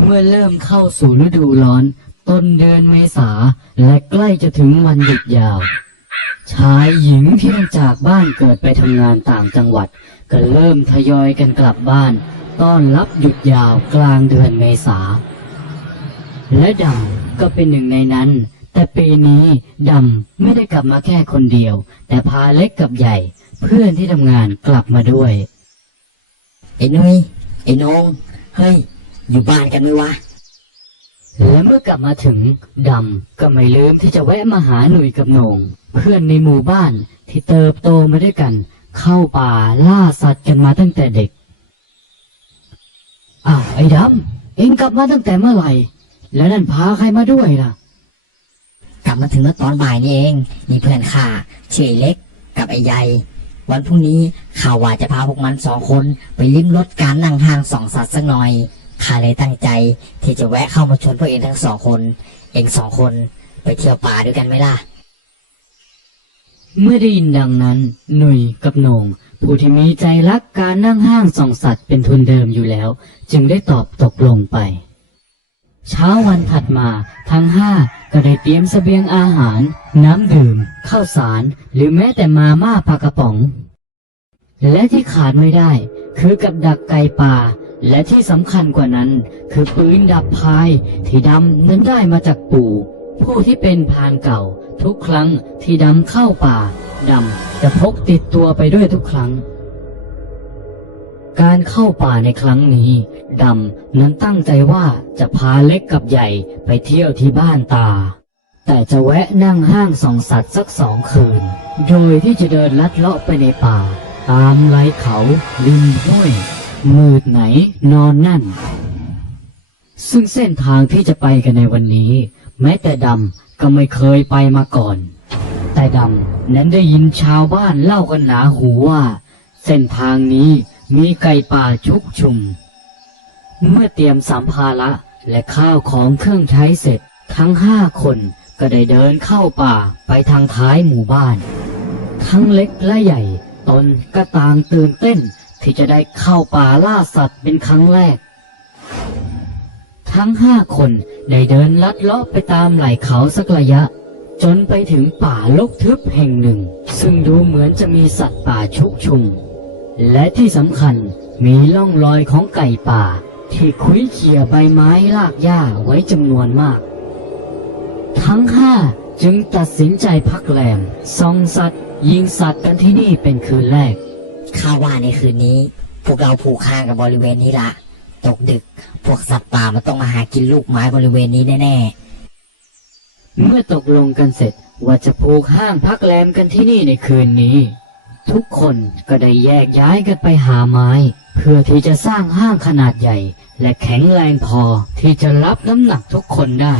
เมื่อเริ่มเข้าสู่ฤดูร้อน ต้นเดือนเมษาและใกล้จะถึงวันหยุดยาว ชายหญิงที่ต้องจากบ้านเกิดไปทำงานต่างจังหวัด ก็เริ่มทยอยกันกลับบ้าน ต้อนรับหยุดยาวกลางเดือนเมษา และดำก็เป็นหนึ่งในนั้น แต่ปีนี้ดำไม่ได้กลับมาแค่คนเดียว แต่พาเล็กกับใหญ่ เพื่อนที่ทำงานกลับมาด้วยไอ้นุ้ยไอ้นงเฮ้ย อยู่บ้านกันไหมวะ และเมื่อกลับมาถึงดำก็ไม่ลืมที่จะแวะมาหาหนุ่ยกับโหน่ง เพื่อนในหมู่บ้านที่เติบโตมาด้วยกัน เข้าป่าล่าสัตว์กันมาตั้งแต่เด็ก อ้าวไอ้ดำเอ็งกลับมาตั้งแต่เมื่อไหร่ แล้วนั่นพาใครมาด้วยล่ะ กลับมาถึงเมื่อตอนบ่ายนี่เองมีเพื่อนข้าชื่อไอ้เล็กกับไอ้ใหญ่วันพรุ่งนี้ข่าวว่าจะพาพวกมันสองคนไปลิ้มรสการนั่งห้างสองสัตว์สักหน่อย ข้าเลยตั้งใจที่จะแวะเข้ามาชวนพวกเองทั้งสองคน เองสองคนไปเที่ยวป่าด้วยกันไหมล่ะ เมื่อได้ยินดังนั้น หนุ่ยกับโหน่งผู้ที่มีใจรักการนั่งห้างส่องสัตว์เป็นทุนเดิมอยู่แล้ว จึงได้ตอบตกลงไป เช้าวันถัดมาทั้งห้าก็ได้เตรียมเสบียงอาหาร น้ำดื่ม ข้าวสาร หรือแม้แต่มาม่าปลากระป๋อง และที่ขาดไม่ได้ คือกับดักไก่ป่า และที่สำคัญกว่านั้น คือปืนดับพายที่ดำนั้นได้มาจากปู่ ผู้ที่เป็นพานเก่า ทุกครั้งที่ดำเข้าป่าดำจะพกติดตัวไปด้วยทุกครั้ง การเข้าป่าในครั้งนี้ดำนั้นตั้งใจว่าจะพาเล็กกับใหญ่ไปเที่ยวที่บ้านตา แต่จะแวะนั่งห้างส่องสัตว์สักสองคืน โดยที่จะเดินลัดเลาะไปในป่า ตามไหลเขาริมห้วย มืดไหนนอนนั่น ซึ่งเส้นทางที่จะไปกันในวันนี้ แม้แต่ดำก็ไม่เคยไปมาก่อน แต่ดำนั้นได้ยินชาวบ้านเล่ากันหนาหูว่า เส้นทางนี้มีไก่ป่าชุกชุม เมื่อเตรียมสัมภาระและข้าวของเครื่องใช้เสร็จทั้งห้าคนก็ได้เดินเข้าป่าไปทางท้ายหมู่บ้าน ทั้งเล็กและใหญ่ตนก็ต่างตื่นเต้น ที่จะได้เข้าป่าล่าสัตว์เป็นครั้งแรก ทั้งห้าคนได้เดินลัดเลาะไปตามไหล่เขาสักระยะ จนไปถึงป่าลกทึบแห่งหนึ่ง ซึ่งดูเหมือนจะมีสัตว์ป่าชุกชุม และที่สำคัญมีร่องรอยของไก่ป่า ที่คุ้ยเขี่ยใบไม้รากหญ้าไว้จำนวนมาก ทั้งห้าจึงตัดสินใจพักแรมส่องสัตว์ ยิงสัตว์กันที่นี่เป็นคืนแรก ข้าว่าในคืนนี้ พวกเราผูกค้างกับบริเวณนี้ละ ตกดึก พวกสัตว์ป่ามันต้องมาหากินลูกไม้บริเวณนี้แน่เมื่อตกลงกันเสร็จว่าจะผูกห้างพักแรมกันที่นี่ในคืนนี้ ทุกคนก็ได้แยกย้ายกันไปหาไม้ เพื่อที่จะสร้างห้างขนาดใหญ่ และแข็งแรงพอที่จะรับน้ำหนักทุกคนได้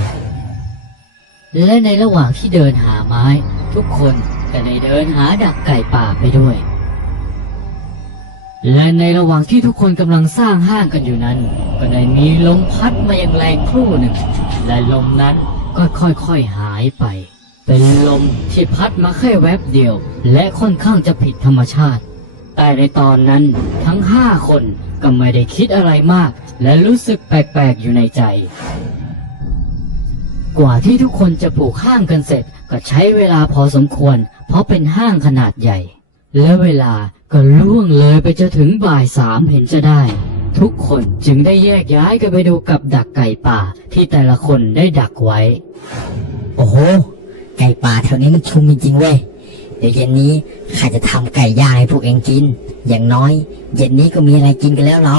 และในระหว่างที่เดินหาไม้ ทุกคนก็ได้เดินหาดักไก่ป่าไปด้วย และในระหว่างที่ทุกคนกำลังสร้างห้างกันอยู่นั้น ก็ได้มีลมพัดมาอย่างแรงครู่หนึ่ง และลมนั้นก็ค่อยๆหายไป เป็นลมที่พัดมาแค่แวบเดียว และค่อนข้างจะผิดธรรมชาติ แต่ในตอนนั้นทั้งห้าคนก็ไม่ได้คิดอะไรมาก และรู้สึกแปลกๆอยู่ในใจ กว่าที่ทุกคนจะปลูกห้างกันเสร็จก็ใช้เวลาพอสมควร เพราะเป็นห้างขนาดใหญ่ และเวลาก็ล่วงเลยไปจนถึงบ่ายสามเห็นจะได้ ทุกคนจึงได้แยกย้ายกันไปดูกับดักไก่ป่าที่แต่ละคนได้ดักไว้ๆโอ้โห ไก่ป่าแถวนี้มันชุมจริงๆเว้ย เดี๋ยวเย็นนี้ข้าจะทำไก่ย่างให้พวกเองกิน อย่างน้อย เย็นนี้ก็มีอะไรกินกันแล้วเรา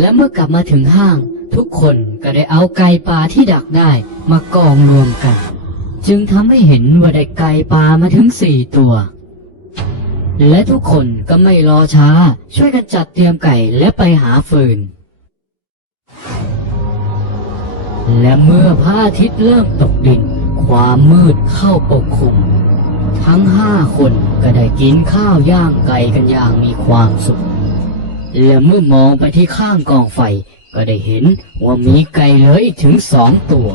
และเมื่อกลับมาถึงห้าง ทุกคนก็ได้เอาไก่ป่าที่ดักได้มากองรวมกัน จึงทำให้เห็นว่าได้ไก่ป่ามาถึงสี่ตัว และทุกคนก็ไม่รอช้าช่วยกันจัดเตรียมไก่และไปหาฟืน และเมื่อพระอาทิตย์เริ่มตกดิน ความมืดเข้าปกคลุม ทั้งห้าคนก็ได้กินข้าวย่างไก่กันอย่างมีความสุข และเมื่อมองไปที่ข้างกองไฟก็ได้เห็นว่ามีไก่เหลืออีกถึงสองตัว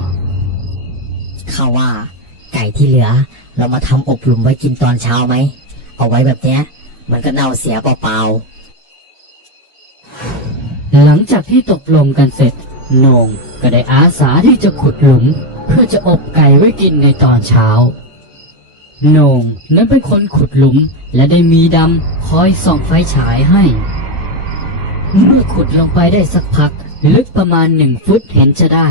ข้าว่า ไก่ที่เหลือ เรามาทำอบรมไว้กินตอนเช้าไหม เอาไว้แบบเนี้ย มันก็เน่าเสียเปล่าหลังจากที่ตกลงกันเสร็จโหนงก็ได้อาสาที่จะขุดหลุม เพื่อจะอบไก่ไว้กินในตอนเช้าโหนงนั้นเป็นคนขุดหลุมและได้มีดำคอยส่องไฟฉายให้ เมื่อขุดลงไปได้สักพัก ลึกประมาณหนึ่งฟุตเห็นจะได้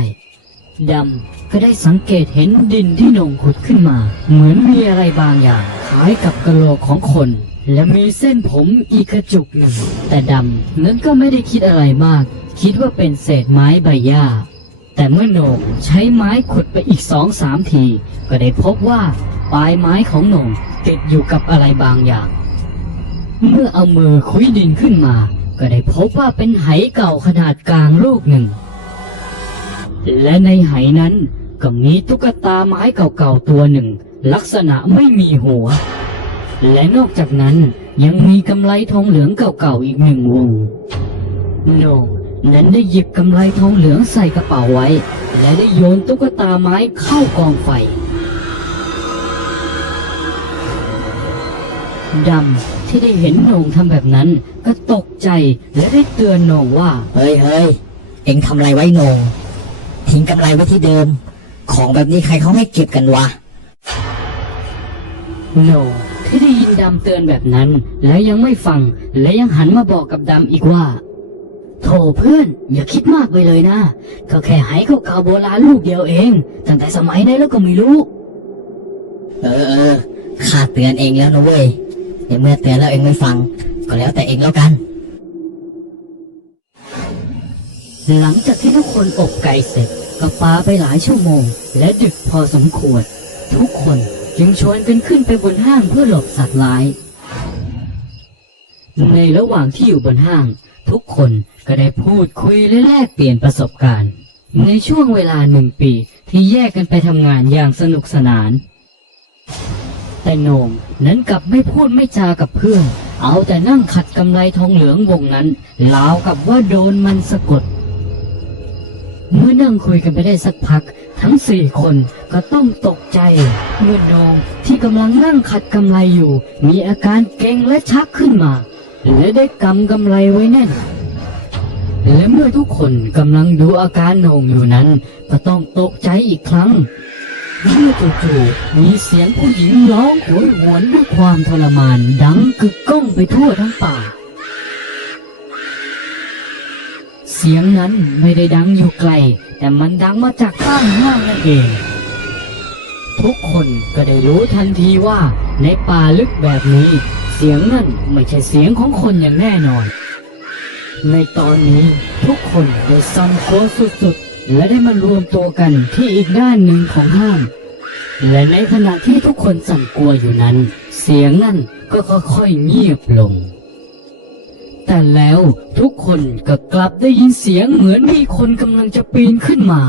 ดำก็ได้สังเกตเห็นดินที่โหนงขุดขึ้นมา เหมือนมีอะไรบางอย่างคล้ายกับกะโหลกของคน และมีเส้นผมอีกกระจุกหนึ่งแต่ดำนั้นก็ไม่ได้คิดอะไรมาก คิดว่าเป็นเศษไม้ใบหญ้าแต่เมื่อโหนงใช้ไม้ขุดไปอีกสองสามที ก็ได้พบว่าปลายไม้ของโหนงติดอยู่กับอะไรบางอย่าง เมื่อเอามือคุยดินขึ้นมา ก็ได้พบว่าเป็นไหเก่าขนาดกลางลูกหนึ่ง และในไหนั้นก็มีตุ๊กตาไม้เก่าๆตัวหนึ่ง ลักษณะไม่มีหัว และนอกจากนั้นยังมีกำไลทองเหลืองเก่าๆอีกหนึ่งวงโนงนั้นได้หยิบกำไลทองเหลืองใส่กระเป๋าไว้ และได้โยนตุ๊กตาไม้เข้ากองไฟดำที่ได้เห็นโหน่งทำแบบนั้น ก็ตกใจและได้เตือนโหน่งว่า เฮ้ยเฮ้ยเอ็งทำอะไรไว้โหนง ทิ้งกำไรไว้ที่เดิม ของแบบนี้ใครเขาให้เก็บกันวะ โหน่งที่ได้ยินดำเตือนแบบนั้น และยังไม่ฟัง และยังหันมาบอกกับดำอีกว่า โถเพื่อน อย่าคิดมากไปเลยนะ ก็แค่ไหเก่าๆโบราณลูกเดียวเอง ตั้งแต่สมัยไหนแล้วก็ไม่รู้ เออเออข้าเตือนเองแล้วนะเว้ยในเมื่อเตือนแล้วเองไม่ฟัง ก็แล้วแต่เองแล้วกัน หลังจากที่ทุกคนอบไก่เสร็จ ก็ปาไปหลายชั่วโมง และดึกพอสมควร ทุกคนจึงชวนกันขึ้นไปบนห้างเพื่อหลบสัตว์ร้าย ในระหว่างที่อยู่บนห้าง ทุกคนก็ได้พูดคุยและแลกเปลี่ยนประสบการณ์ ในช่วงเวลาหนึ่งปีที่แยกกันไปทำงานอย่างสนุกสนาน แต่โหนงนั้นกลับไม่พูดไม่จากับเพื่อน เอาแต่นั่งขัดกำไรทองเหลืองวงนั้นลาวกับว่าโดนมันสะกด เมื่อนั่งคุยกันไปได้สักพัก ทั้งสี่คนก็ต้องตกใจเมื่อโหนงที่กำลังนั่งขัดกำไรอยู่ มีอาการเกร็งและชักขึ้นมา และได้กำกำไรไว้แน่นและเมื่อทุกคนกำลังดูอาการโหนงอยู่นั้น ก็ต้องตกใจอีกครั้งเมื่อจู่ๆมีเสียงผู้หญิงร้องโหยหวนด้วยความทรมานดังกึกก้องไปทั่วทั้งป่า สียงนั้นไม่ได้ดังอยู่ไกล แต่มันดังมาจากข้างห้างนั่นเอง ทุกคนก็ได้รู้ทันทีว่าในป่าลึกแบบนี้ เสียงนั่นไม่ใช่เสียงของคนอย่างแน่นอน ในตอนนี้ทุกคนได้สั่นกลัวสุดๆ และได้มารวมตัวกันที่อีกด้านหนึ่งของห้าง และในขณะที่ทุกคนสั่นกลัวอยู่นั้น เสียงนั่นก็ค่อยๆเงียบลง แต่แล้วทุกคนก็กลับได้ยินเสียงเหมือนมีคนกำลังจะปีนขึ้นมา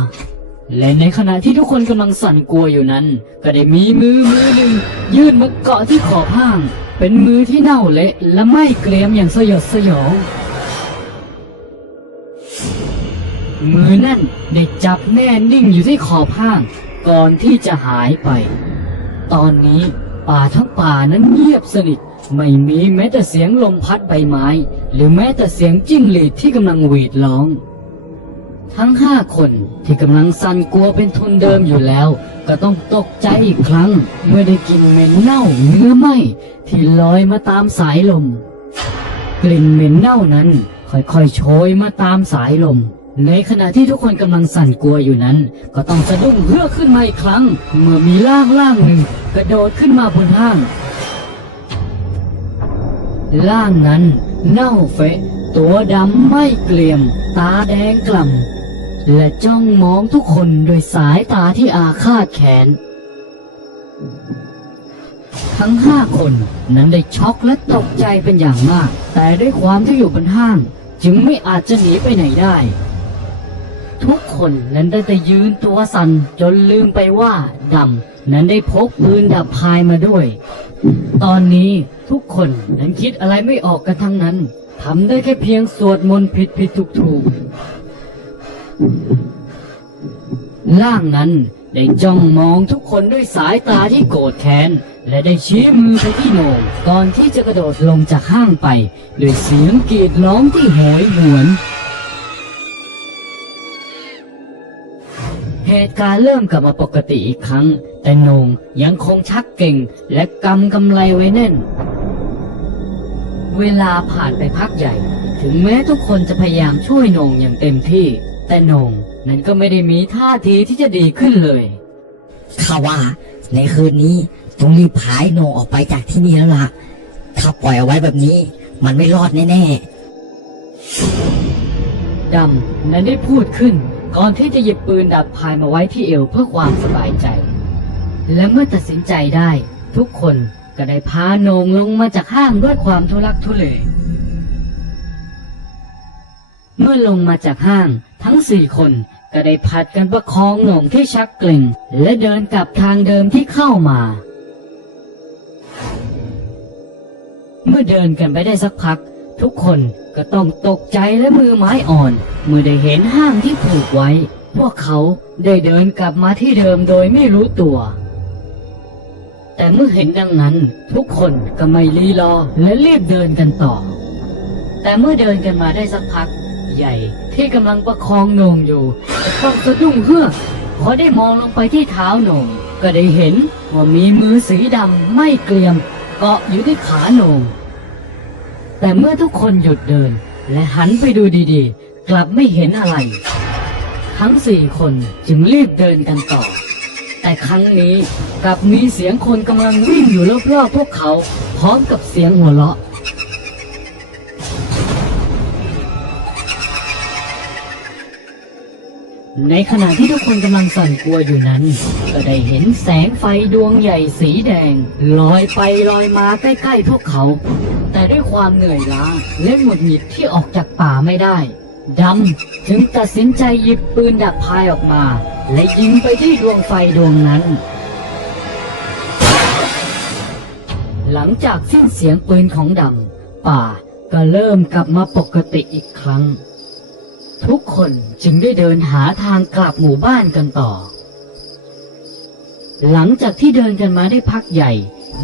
และในขณะที่ทุกคนกำลังสั่นกลัวอยู่นั้น ก็ได้มีมือมือหนึ่งยื่นมาเกาะที่ขอบห้าง เป็นมือที่เน่าเละและไม่เกรียมอย่างสยดสยอง มือนั่นได้จับแน่นิ่งอยู่ที่ขอบห้าง ก่อนที่จะหายไป ตอนนี้ป่าทั้งป่านั้นเงียบสนิท ไม่มีแม้แต่เสียงลมพัดใบไม้ หรือแม้แต่เสียงจิ้งหรีดที่กำลังหวีดร้อง ทั้งห้าคนที่กำลังสั่นกลัวเป็นทุนเดิมอยู่แล้ว ก็ต้องตกใจอีกครั้ง เมื่อได้กลิ่นเหม็นเน่าเนื้อไหมที่ลอยมาตามสายลม กลิ่นเหม็นเน่านั้น ค่อยๆโชยมาตามสายลม ในขณะที่ทุกคนกำลังสั่นกลัวอยู่นั้น ก็ต้องสะดุ้งเพื่อขึ้นมาอีกครั้ง เมื่อมีร่างร่างหนึ่งกระโดดขึ้นมาบนห้าง ร่างนั้นเน่าเฟะ ตัวดำไม่เกลี่ยม ตาแดงกล่ำ และจ้องมองทุกคนโดยสายตาที่อาฆาตแค้นทั้งห้าคนนั้นได้ช็อกและตกใจเป็นอย่างมาก แต่ด้วยความที่อยู่บนห้าง จึงไม่อาจจะหนีไปไหนได้ ทุกคนนั้นได้แต่ยืนตัวสั่นจนลืมไปว่าดำนั้นได้พกปืนดับพายมาด้วย ตอนนี้ทุกคนนั้นคิดอะไรไม่ออกกันทั้งนั้นทำได้แค่เพียงสวดมนต์ผิดผิดถูกถูกร่างนั้นได้จ้องมองทุกคนด้วยสายตาที่โกรธแค้น และได้ชี้มือไปที่โหนงก่อนที่จะกระโดดลงจากห้างไป ด้วยเสียงกรีดร้องที่โหยหวน เหตุการณ์เริ่มกลับมาปกติอีกครั้ง แต่โหนงยังคงชักเก่งและกำกำไรไว้แน่น เวลาผ่านไปพักใหญ่ ถึงแม้ทุกคนจะพยายามช่วยโหนงอย่างเต็มที่ แต่โหนงนั้นก็ไม่ได้มีท่าทีที่จะดีขึ้นเลยข้าว่า ในคืนนี้ต้องรีบพายโหนงออกไปจากที่นี่แล้วล่ะถ้าปล่อยเอาไว้แบบนี้ มันไม่รอดแน่ดำนั้นได้พูดขึ้น ก่อนที่จะหยิบปืนดับพายมาไว้ที่เอวเพื่อความสบายใจ และเมื่อตัดสินใจได้ ทุกคนก็ได้พาโหนงลงมาจากห้างด้วยความทุลักทุเล เมื่อลงมาจากห้างทั้งสี่คนก็ได้ผัดกันประคองโหน่งที่ชักเกร็งและเดินกลับทางเดิมที่เข้ามา เมื่อเดินกันไปได้สักพัก ทุกคน ก็ต้องตกใจและมือไม้อ่อน เมื่อได้เห็นห้างที่ผูกไว้ พวกเขาได้เดินกลับมาที่เดิมโดยไม่รู้ตัว แต่เมื่อเห็นดังนั้น ทุกคนก็ไม่รีรอและรีบเดินกันต่อ แต่เมื่อเดินกันมาได้สักพัก ใหญ่ที่กำลังประคองโหนงอยู่ก็ต้องสะดุ้งเฮือกพอได้มองลงไปที่เท้าโหนงก็ได้เห็นว่ามีมือสีดำไม่เกรียมเกาะอยู่ที่ขาโหนง แต่เมื่อทุกคนหยุดเดิน และหันไปดูดีๆ กลับไม่เห็นอะไร ทั้งสี่คนจึงรีบเดินกันต่อ แต่ครั้งนี้กลับมีเสียงคนกำลังวิ่งอยู่รอบๆพวกเขา พร้อมกับเสียงหัวเราะในขณะที่ทุกคนกำลังสั่นกลัวอยู่นั้น ก็ได้เห็นแสงไฟดวงใหญ่สีแดง ลอยไปลอยมาใกล้ๆพวกเขา ความเหนื่อยล้าและหงุดหงิดที่ออกจากป่าไม่ได้ดำถึงตัดสินใจหยิบปืนดักพายออกมา และยิงไปที่ดวงไฟดวงนั้น หลังจากสิ้นเสียงปืนของดำป่าก็เริ่มกลับมาปกติอีกครั้ง ทุกคนจึงได้เดินหาทางกลับหมู่บ้านกันต่อ หลังจากที่เดินกันมาได้พักใหญ่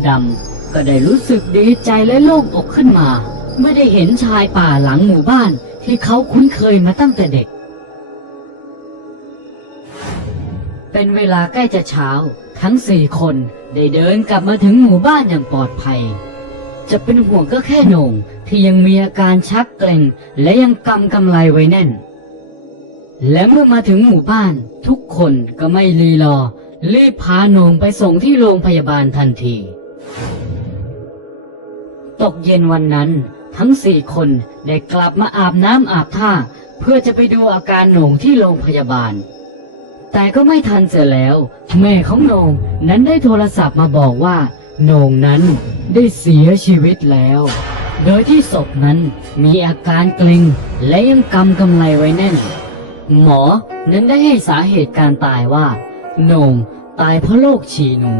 ดำ ก็ได้รู้สึกดีใจและโล่งอกขึ้นมา เมื่อได้เห็นชายป่าหลังหมู่บ้านที่เขาคุ้นเคยมาตั้งแต่เด็ก เป็นเวลาใกล้จะเช้า ทั้งสี่คนได้เดินกลับมาถึงหมู่บ้านอย่างปลอดภัย จะเป็นห่วงก็แค่โหน่งที่ยังมีอาการชักเกร็งและยังกำกำไลไว้แน่น และเมื่อมาถึงหมู่บ้านทุกคนก็ไม่รีรอรีบพาโหนงไปส่งที่โรงพยาบาลทันที ตกเย็นวันนั้น ทั้งสี่คนได้กลับมาอาบน้ำอาบท่า เพื่อจะไปดูอาการโหนงที่โรงพยาบาล แต่ก็ไม่ทันเสียแล้ว แม่ของโหนงนั้นได้โทรศัพท์มาบอกว่าโหนงนั้นได้เสียชีวิตแล้ว โดยที่ศพนั้นมีอาการเกร็งและยังกำกำไลไว้แน่น หมอนั้นได้ให้สาเหตุการตายว่าโหน่งตายเพราะโรคฉี่หนู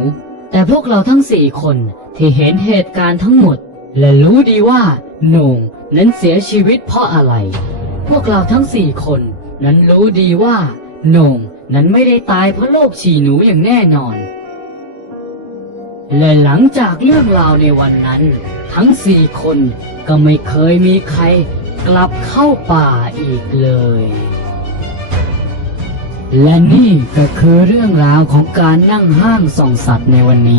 แต่พวกเราทั้งสี่คนที่เห็นเหตุการณ์ทั้งหมด และรู้ดีว่าโหน่งนั้นเสียชีวิตเพราะอะไร พวกเราทั้งสี่คนนั้นรู้ดีว่าโหน่งนั้นไม่ได้ตายเพราะโรคฉี่หนูอย่างแน่นอน และหลังจากเรื่องราวในวันนั้น ทั้งสี่คนก็ไม่เคยมีใครกลับเข้าป่าอีกเลย และนี่ก็คือเรื่องราวของการนั่งห้างส่องสัตว์ในวันนี้